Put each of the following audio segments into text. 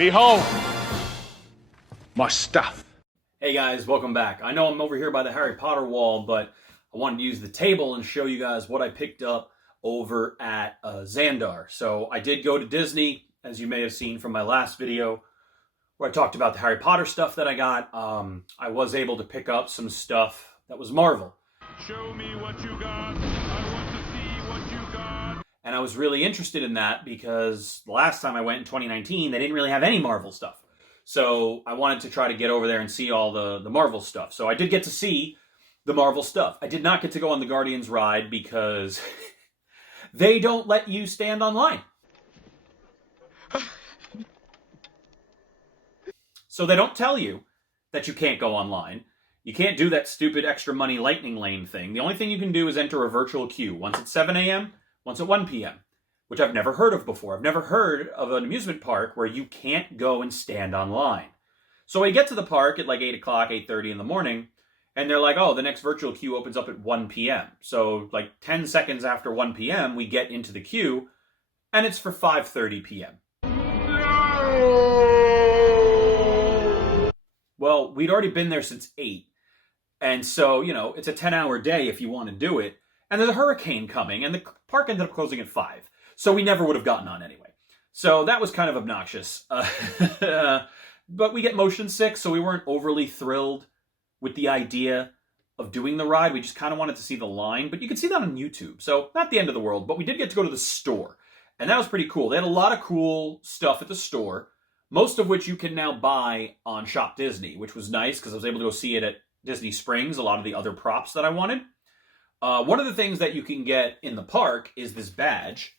Behold, my stuff. Hey guys, welcome back. I know I'm over here by the Harry Potter wall, but I wanted to use the table and show you guys what I picked up over at XANDAR. So I did go to Disney, as you may have seen from my last video, where I talked about the Harry Potter stuff that I got. I was able to pick up some stuff that was Marvel. Show me what you got. I want to see what you got. And I was really interested in that because the last time I went in 2019, they didn't really have any Marvel stuff. So I wanted to try to get over there and see all the Marvel stuff. So I did get to see the Marvel stuff. I did not get to go on the Guardians ride because they don't let you stand online. So they don't tell you that you can't go online. You can't do that stupid extra money lightning lane thing. The only thing you can do is enter a virtual queue. Once at 7 a.m., once at 1 p.m., which I've never heard of before. I've never heard of an amusement park where you can't go and stand online. So I get to the park at like 8 o'clock, 8:30 in the morning, and they're like, oh, the next virtual queue opens up at 1 p.m. So like 10 seconds after 1 p.m., we get into the queue, and it's for 5:30 p.m. Well, we'd already been there since 8. And so, you know, it's a 10-hour day if you want to do it. And there's a hurricane coming, and the park ended up closing at 5. So we never would have gotten on anyway. So that was kind of obnoxious. But we get motion sick, so we weren't overly thrilled with the idea of doing the ride. We just kind of wanted to see the line. But you can see that on YouTube. So not the end of the world, but we did get to go to the store. And that was pretty cool. They had a lot of cool stuff at the store, most of which you can now buy on Shop Disney, which was nice because I was able to go see it at Disney Springs, a lot of the other props that I wanted. One of the things that you can get in the park is this badge.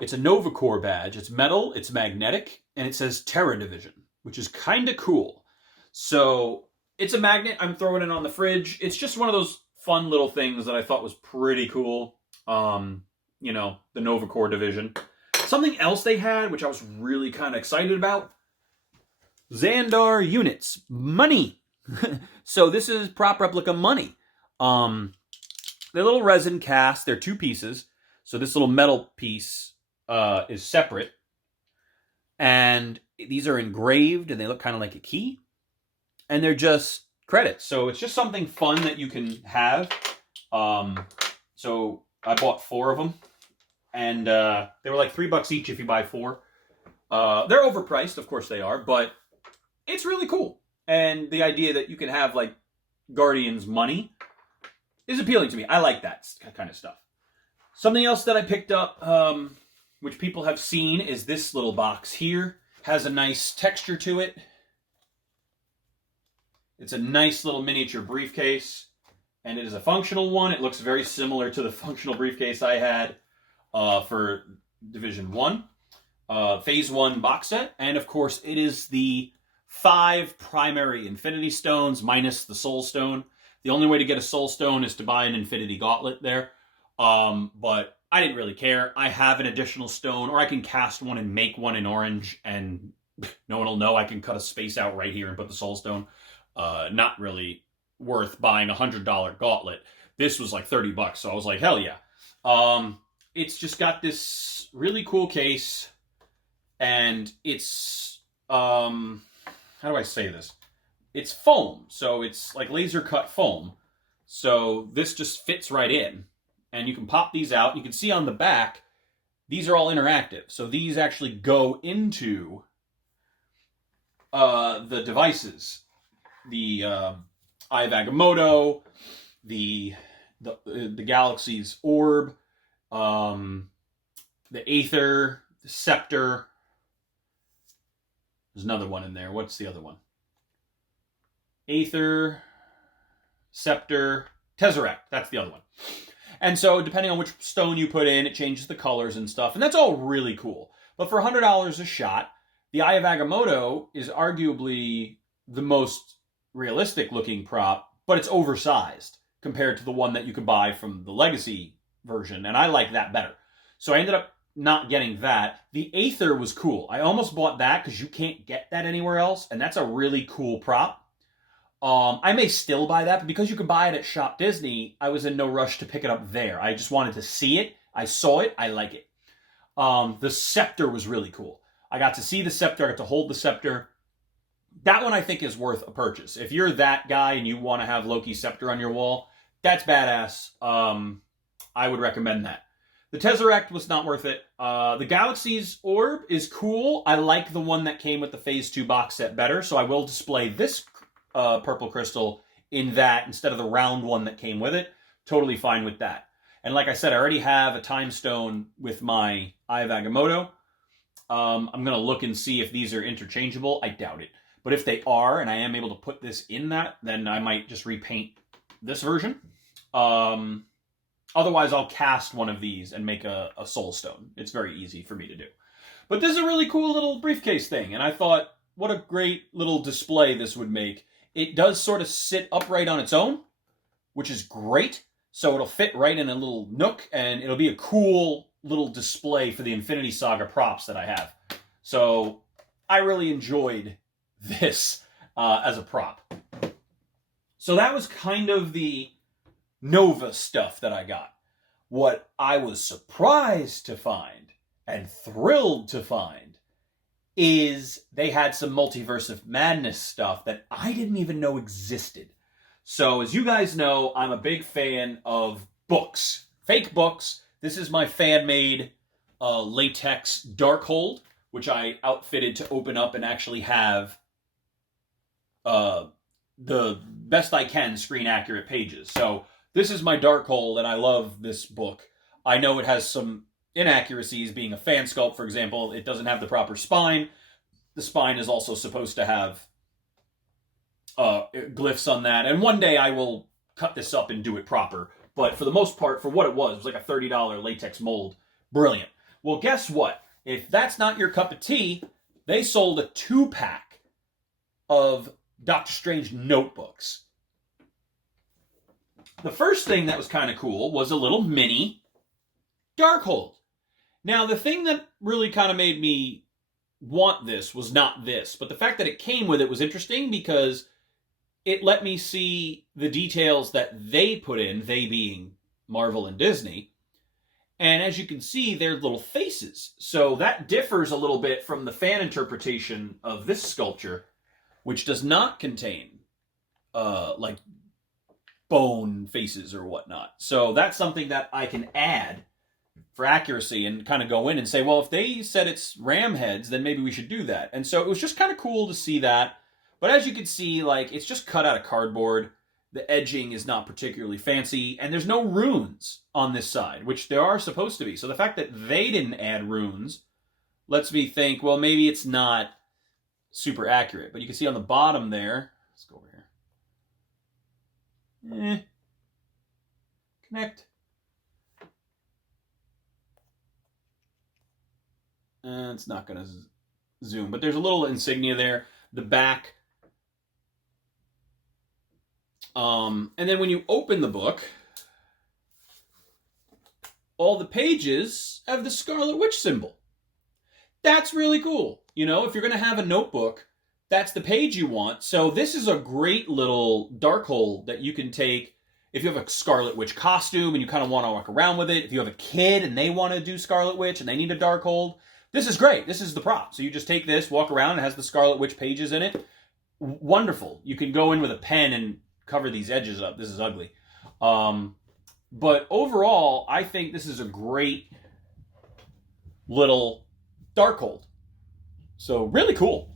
It's a NovaCore badge. It's metal, it's magnetic, and it says Terra Division, which is kind of cool. So it's a magnet. I'm throwing it on the fridge. It's just one of those fun little things that I thought was pretty cool. You know, the NovaCore division. Something else they had, which I was really kind of excited about, XANDAR units. Money. So this is prop replica money. They're little resin cast. They're 2 pieces. So this little metal piece is separate. And these are engraved, and they look kind of like a key. And they're just credits. So it's just something fun that you can have. So I bought 4 of them. And they were like $3 each if you buy 4. They're overpriced, of course they are, but it's really cool. And the idea that you can have like Guardians money is appealing to me. I like that kind of stuff. Something else that I picked up, which people have seen, is this little box here. Has a nice texture to it. It's a nice little miniature briefcase, and it is a functional one. It looks very similar to the functional briefcase I had for Division 1, Phase 1 box set. And of course, it is the 5 primary Infinity Stones minus the Soul Stone. The only way to get a Soul Stone is to buy an Infinity Gauntlet there. But I didn't really care. I have an additional stone, or I can cast one and make one in orange, and no one will know. I can cut a space out right here and put the Soul Stone. Not really worth buying a $100 gauntlet. This was like $30, so I was like, hell yeah. It's just got this really cool case, and it's, how do I say this? It's foam, so it's like laser cut foam. So this just fits right in, and you can pop these out. You can see on the back, these are all interactive. So these actually go into the devices. The Eye of Agamotto, the Galaxy's Orb, the Aether, the Scepter. There's another one in there. What's the other one? Aether, Scepter, Tesseract. That's the other one. And so depending on which stone you put in, it changes the colors and stuff. And that's all really cool. But for $100 a shot, the Eye of Agamotto is arguably the most realistic looking prop, but it's oversized compared to the one that you could buy from the Legacy version. And I like that better. So I ended up not getting that. The Aether was cool. I almost bought that because you can't get that anywhere else. And that's a really cool prop. I may still buy that, but because you can buy it at Shop Disney, I was in no rush to pick it up there. I just wanted to see it. I saw it. I like it. The Scepter was really cool. I got to see the scepter. I got to hold the scepter. That one I think is worth a purchase. If you're that guy and you want to have Loki's scepter on your wall, that's badass. I would recommend that. The Tesseract was not worth it. The Galaxy's Orb is cool. I like the one that came with the Phase 2 box set better, so I will display this purple crystal in that instead of the round one that came with it. Totally fine with that. And like I said, I already have a time stone with my Eye of Agamotto. I'm going to look and see if these are interchangeable. I doubt it. But if they are, and I am able to put this in that, then I might just repaint this version. Otherwise, I'll cast one of these and make a soul stone. It's very easy for me to do. But this is a really cool little briefcase thing, and I thought, what a great little display this would make. It does sort of sit upright on its own, which is great. So it'll fit right in a little nook, and it'll be a cool little display for the Infinity Saga props that I have. So I really enjoyed this as a prop. So that was kind of the Nova stuff that I got. What I was surprised to find and thrilled to find is they had some Multiverse of Madness stuff that I didn't even know existed. So as you guys know, I'm a big fan of books, fake books. This is my fan-made latex Darkhold, which I outfitted to open up and actually have the best I can screen-accurate pages. So this is my Darkhold, and I love this book. I know it has some inaccuracies, being a fan sculpt, for example. It doesn't have the proper spine. The spine is also supposed to have glyphs on that. And one day I will cut this up and do it proper. But for the most part, for what it was like a $30 latex mold. Brilliant. Well, guess what? If that's not your cup of tea, they sold a 2-pack of Doctor Strange notebooks. The first thing that was kind of cool was a little mini Darkhold. Now, the thing that really kind of made me want this was not this, but the fact that it came with it was interesting because it let me see the details that they put in, they being Marvel and Disney. And as you can see, they're little faces. So that differs a little bit from the fan interpretation of this sculpture, which does not contain like bone faces or whatnot. So that's something that I can add for accuracy and kind of go in and say, well, if they said it's ram heads, then maybe we should do that. And so it was just kind of cool to see that. But as you can see, like, it's just cut out of cardboard. The edging is not particularly fancy, and there's no runes on this side, which there are supposed to be. So the fact that they didn't add runes lets me think, well, maybe it's not super accurate. But you can see on the bottom there, let's go over here. Connect. It's not going to zoom, but there's a little insignia there. The back. And then when you open the book, all the pages have the Scarlet Witch symbol. That's really cool. You know, if you're going to have a notebook, that's the page you want. So this is a great little Darkhold that you can take if you have a Scarlet Witch costume and you kind of want to walk around with it. If you have a kid and they want to do Scarlet Witch and they need a Darkhold, this is great. This is the prop. So you just take this, walk around, it has the Scarlet Witch pages in it. Wonderful. You can go in with a pen and cover these edges up. This is ugly. But overall, I think this is a great little Darkhold. So really cool.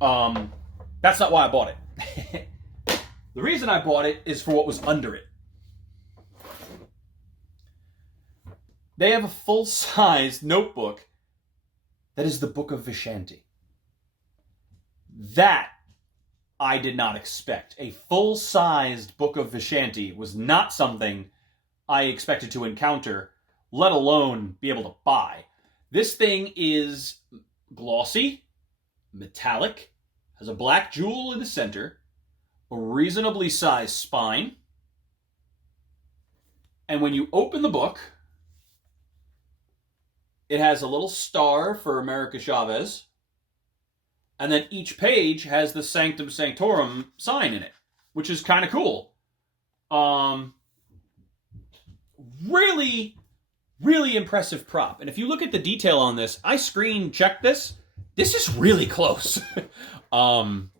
That's not why I bought it. The reason I bought it is for what was under it. They have a full-size notebook that is the Book of Vishanti. That I did not expect. A full-sized Book of Vishanti was not something I expected to encounter, let alone be able to buy. This thing is glossy, metallic, has a black jewel in the center, a reasonably sized spine, and when you open the book, it has a little star for America Chavez, and then each page has the Sanctum Sanctorum sign in it, which is kind of cool. Really, really impressive prop. And if you look at the detail on this, I screen checked this. This is really close.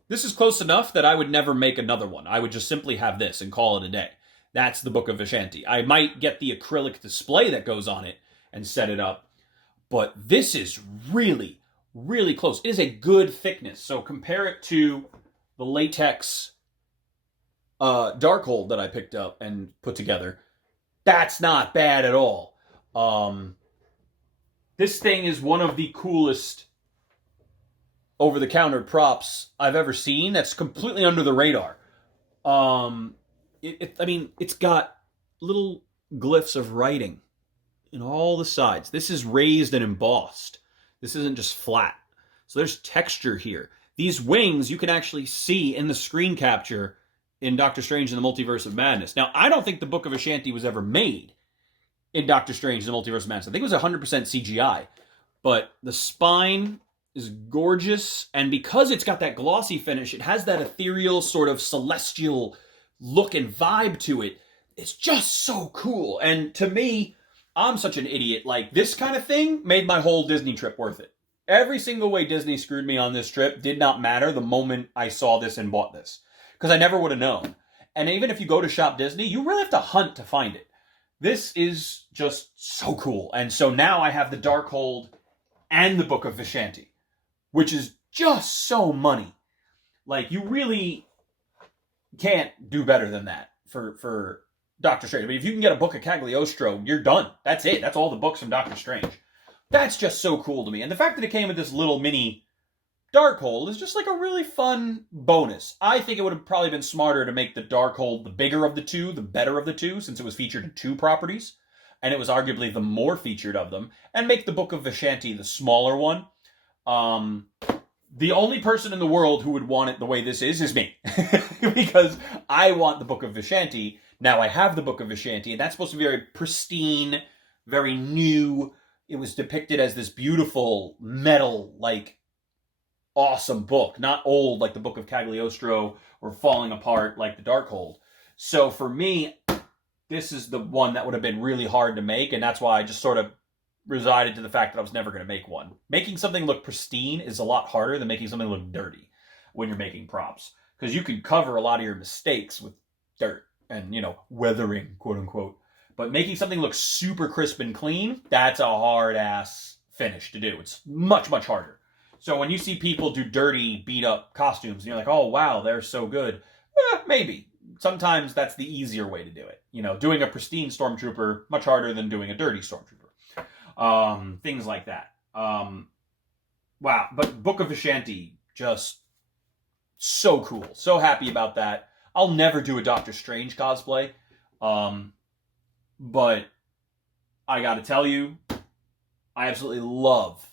This is close enough that I would never make another one. I would just simply have this and call it a day. That's the Book of Vishanti. I might get the acrylic display that goes on it and set it up, but this is really, really close. It is a good thickness. So compare it to the latex Darkhold that I picked up and put together. That's not bad at all. This thing is one of the coolest over-the-counter props I've ever seen. That's completely under the radar. I mean, it's got little glyphs of writing in all the sides. This is raised and embossed. This isn't just flat. So there's texture here. These wings you can actually see in the screen capture in Doctor Strange and the Multiverse of Madness. Now, I don't think the Book of Vishanti was ever made in Doctor Strange and the Multiverse of Madness. I think it was 100% CGI. But the spine is gorgeous, and because it's got that glossy finish, it has that ethereal sort of celestial look and vibe to it. It's just so cool. And to me, I'm such an idiot. Like, this kind of thing made my whole Disney trip worth it. Every single way Disney screwed me on this trip did not matter the moment I saw this and bought this, because I never would have known. And even if you go to Shop Disney, you really have to hunt to find it. This is just so cool. And so now I have the Darkhold and the Book of Vishanti, which is just so money. Like, you really can't do better than that for Doctor Strange. I mean, if you can get a book of Cagliostro, you're done. That's it. That's all the books from Doctor Strange. That's just so cool to me. And the fact that it came with this little mini Darkhold is just like a really fun bonus. I think it would have probably been smarter to make the Darkhold the bigger of the two, the better of the two, since it was featured in 2 properties, and it was arguably the more featured of them, and make the Book of Vishanti the smaller one. The only person in the world who would want it the way this is me. Because I want the Book of Vishanti. Now I have the Book of Vishanti, and that's supposed to be very pristine, very new. It was depicted as this beautiful, metal, like, awesome book. Not old like the Book of Cagliostro or falling apart like the Darkhold. So for me, this is the one that would have been really hard to make, and that's why I just sort of resided to the fact that I was never going to make one. Making something look pristine is a lot harder than making something look dirty when you're making props. Because you can cover a lot of your mistakes with dirt and, you know, weathering, quote unquote. But making something look super crisp and clean, that's a hard-ass finish to do. It's much, much harder. So when you see people do dirty, beat-up costumes, and you're like, oh, wow, they're so good. Maybe. Sometimes that's the easier way to do it. You know, doing a pristine Stormtrooper, much harder than doing a dirty Stormtrooper. Things like that. Wow. But Book of Vishanti, just so cool. So happy about that. I'll never do a Doctor Strange cosplay. But I gotta tell you, I absolutely love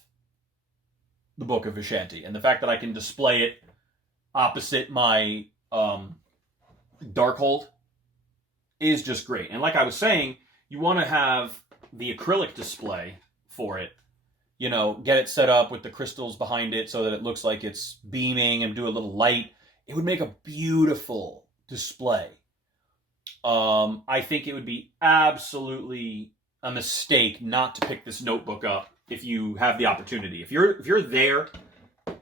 the Book of Vishanti. And the fact that I can display it opposite my Darkhold is just great. And like I was saying, you want to have the acrylic display for it. You know, get it set up with the crystals behind it so that it looks like it's beaming and do a little light. It would make a beautiful display. I think it would be absolutely a mistake not to pick this notebook up if you have the opportunity. If you're there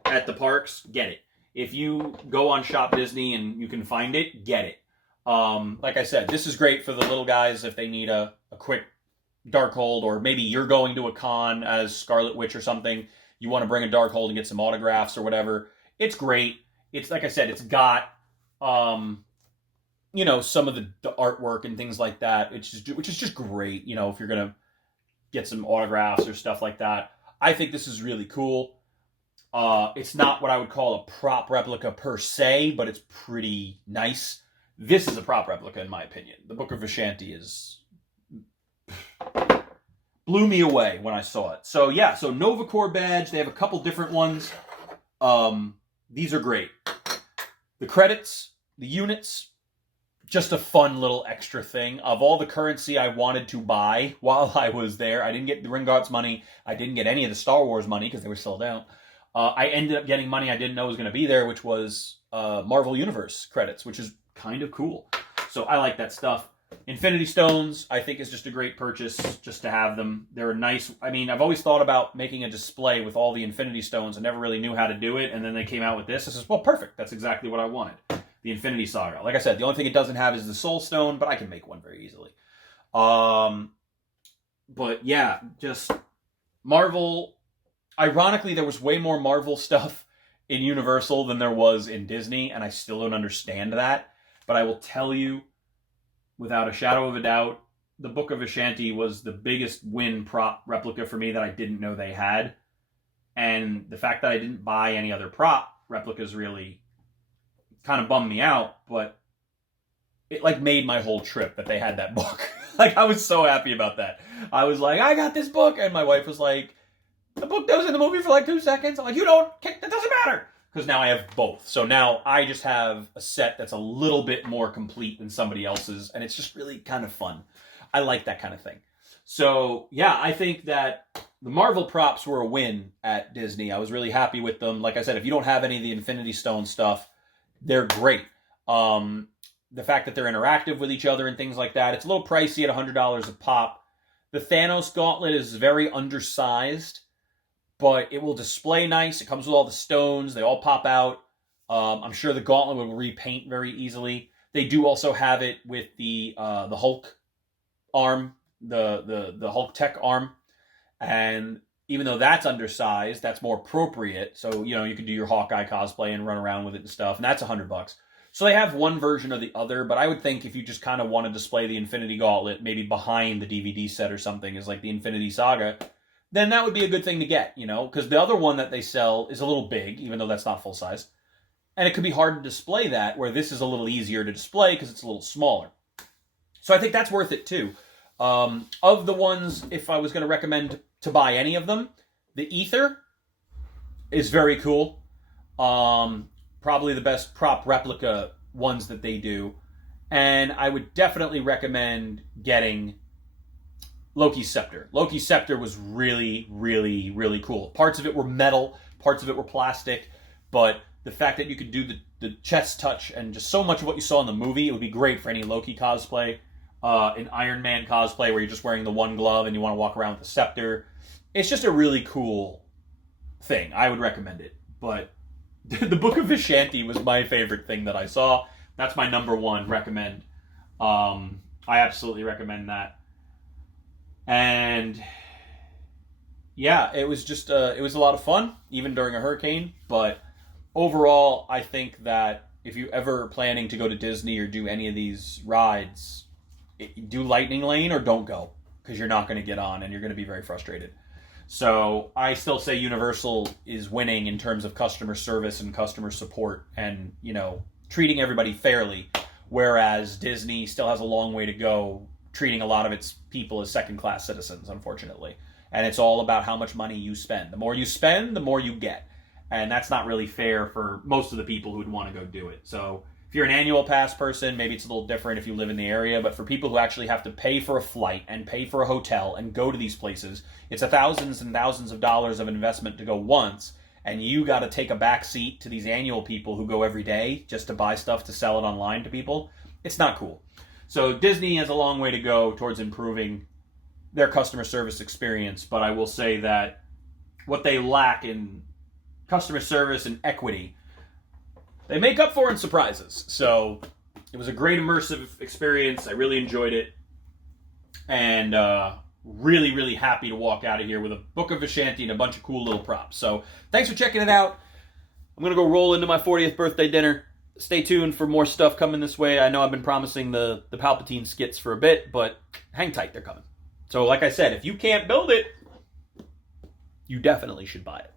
at the parks, get it. If you go on Shop Disney and you can find it, get it. Like I said, this is great for the little guys if they need a quick Darkhold, or maybe you're going to a con as Scarlet Witch or something. You want to bring a Darkhold and get some autographs or whatever. It's great. It's, like I said, it's got you know, some of the artwork and things like that, which is just great, you know, if you're going to get some autographs or stuff like that. I think this is really cool. It's not what I would call a prop replica per se, but it's pretty nice. This is a prop replica, in my opinion. The Book of Vishanti blew me away when I saw it. So, yeah, so Nova Corps badge. They have a couple different ones. These are great. The credits, the units, just a fun little extra thing. Of all the currency I wanted to buy while I was there, I didn't get the Ringart's money. I didn't get any of the Star Wars money because they were sold out. I ended up getting money I didn't know was going to be there, which was Marvel Universe credits, which is kind of cool. So I like that stuff. Infinity Stones, I think, is just a great purchase just to have them. They're a nice... I mean, I've always thought about making a display with all the Infinity Stones. I never really knew how to do it, and then they came out with this. I says, well, perfect. That's exactly what I wanted. The Infinity Saga. Like I said, the only thing it doesn't have is the Soul Stone, but I can make one very easily. But yeah, just Marvel... Ironically, there was way more Marvel stuff in Universal than there was in Disney, and I still don't understand that. But I will tell you, without a shadow of a doubt, the Book of Vishanti was the biggest win prop replica for me that I didn't know they had. And the fact that I didn't buy any other prop replicas really kind of bummed me out, but it like made my whole trip that they had that book. Like, I was so happy about that. I was like, I got this book, and my wife was like, the book that was in the movie for like 2 seconds. I'm like, that doesn't matter. Because now I have both. So now I just have a set that's a little bit more complete than somebody else's, and it's just really kind of fun. I like that kind of thing. So yeah, I think that the Marvel props were a win at Disney. I was really happy with them. Like I said, if you don't have any of the Infinity Stone stuff, they're great. The fact that they're interactive with each other and things like that, it's a little pricey at $100 a pop. The Thanos gauntlet is very undersized, but it will display nice. It comes with all the stones. They all pop out. I'm sure the gauntlet will repaint very easily. They do also have it with the Hulk arm, the Hulk tech arm. And even though that's undersized, that's more appropriate. So, you can do your Hawkeye cosplay and run around with it and stuff. And that's $100. So they have one version or the other. But I would think if you just kind of want to display the Infinity Gauntlet, maybe behind the DVD set or something, is like the Infinity Saga, then that would be a good thing to get, because the other one that they sell is a little big, even though that's not full size. And it could be hard to display that, where this is a little easier to display because it's a little smaller. So I think that's worth it too. Of the ones, if I was going to recommend to buy any of them, the Ether is very cool. Probably the best prop replica ones that they do. And I would definitely recommend getting Loki's Scepter. Loki's Scepter was really, really, really cool. Parts of it were metal, parts of it were plastic, but the fact that you could do the chest touch and just so much of what you saw in the movie, it would be great for any Loki cosplay, an Iron Man cosplay where you're just wearing the one glove and you want to walk around with the scepter. It's just a really cool thing. I would recommend it. But the Book of Vishanti was my favorite thing that I saw. That's my number one recommend. I absolutely recommend that. And yeah, it was just it was a lot of fun, even during a hurricane. But overall, I think that if you ever planning to go to Disney or do any of these rides, do Lightning Lane or don't go, because you're not going to get on and you're going to be very frustrated. So I still say Universal is winning in terms of customer service and customer support and, treating everybody fairly, whereas Disney still has a long way to go treating a lot of its people as second-class citizens, unfortunately. And it's all about how much money you spend. The more you spend, the more you get. And that's not really fair for most of the people who would want to go do it. So if you're an annual pass person, maybe it's a little different if you live in the area. But for people who actually have to pay for a flight and pay for a hotel and go to these places, it's thousands and thousands of dollars of investment to go once. And you got to take a back seat to these annual people who go every day just to buy stuff to sell it online to people. It's not cool. So Disney has a long way to go towards improving their customer service experience, but I will say that what they lack in customer service and equity, they make up for in surprises. So it was a great immersive experience. I really enjoyed it, and really, really happy to walk out of here with a Book of Vishanti and a bunch of cool little props. So thanks for checking it out. I'm going to go roll into my 40th birthday dinner. Stay tuned for more stuff coming this way. I know I've been promising the Palpatine skits for a bit, but hang tight, they're coming. So like I said, if you can't build it, you definitely should buy it.